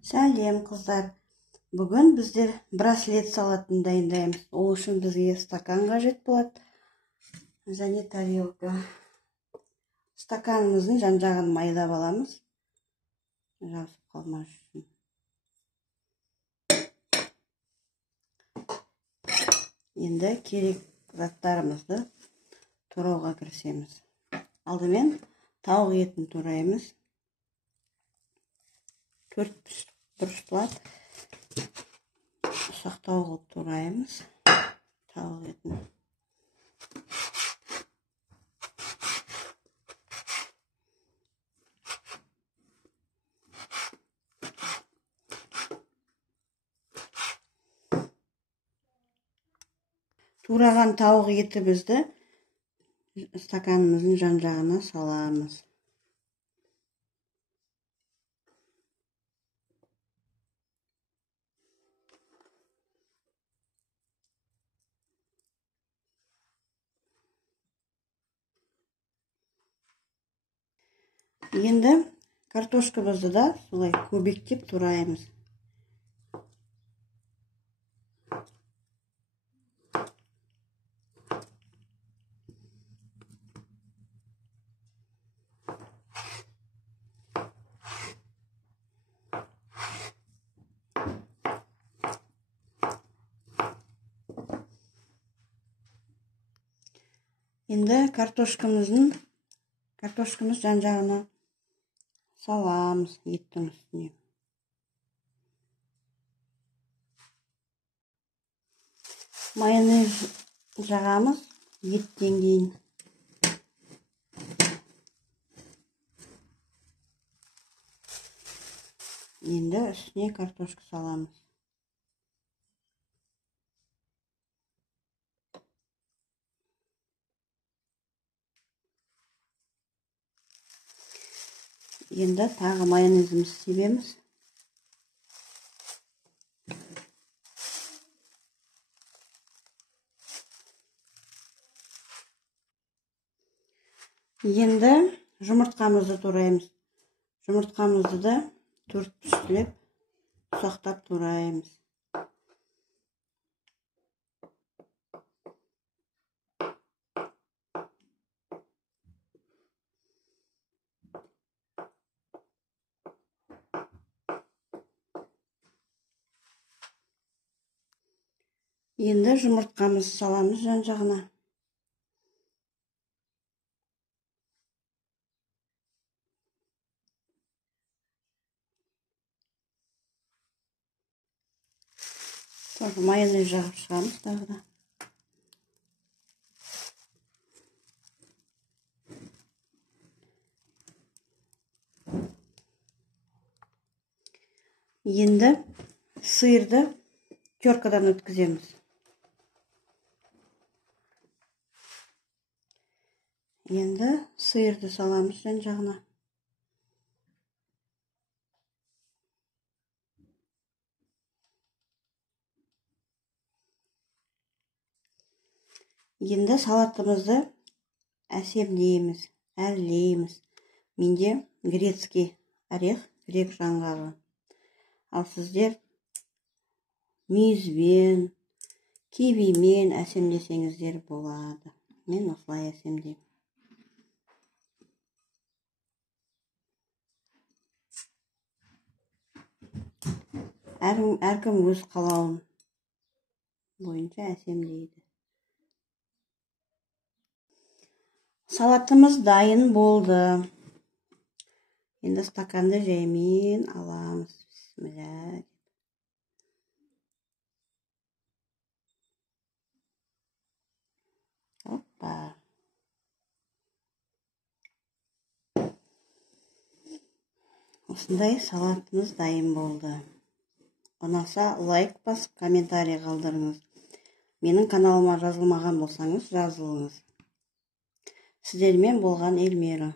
Сәлем қыздар. Бүгін біздер браслет салатын дайындаймыз. Ол үшін бізге стакан қажет болады. Және тарелка. Стаканымыздың жан-жағын майдап аламыз. Жабысып қалмас үшін. Енді керек заттарымызды турауға кірісеміз. Алдымен тауық етін тураймыз. 4 бұрыштылады. Ұсақтау қылып тураймыз. Тауық етін. Тураған тауық етімізді стаканымыздың жан-жағына саламыз. Енді картошкамызды да солай көбектеп тураймыз. Енді картошкамыз жан-жағына саламыз еттің үстіне. Майонез жағамыз еттен кейін. Енді үстіне картошка саламыз. Енді тағы майонезімізді себеміз. Енді жұмыртқамызды тураймыз. Жұмыртқамызды да 4 піштілеп ұсақтап тураймыз. Енді жұмыртқамызды саламыз жан-жағына. Майонез жағып шығамыз тағы да. Енді сиырды теркадан өткіземіз. Енді сиырды саламыз жан-жағына. Енді салатымызды әсемдейміз, әрлейміз. Менде грецкий орех, грек жаңғағы. Ал сіздер мүйізбен, кивимен әсемдесеңіздер болады. Мен осылай әсемдеймін. Әркім өз қалауын бойынша әсемдейді. Салатымыз дайын болды. Енді стаканды жаймен аламыз. Бисмилля. Оппа. Осындай салатымыз дайын болды. Ұнаса лайк басып, комментарий қалдырыңыз. Менің каналыма жазылмаған болсаңыз, жазылыңыз. Сіздермен болған Эльмира.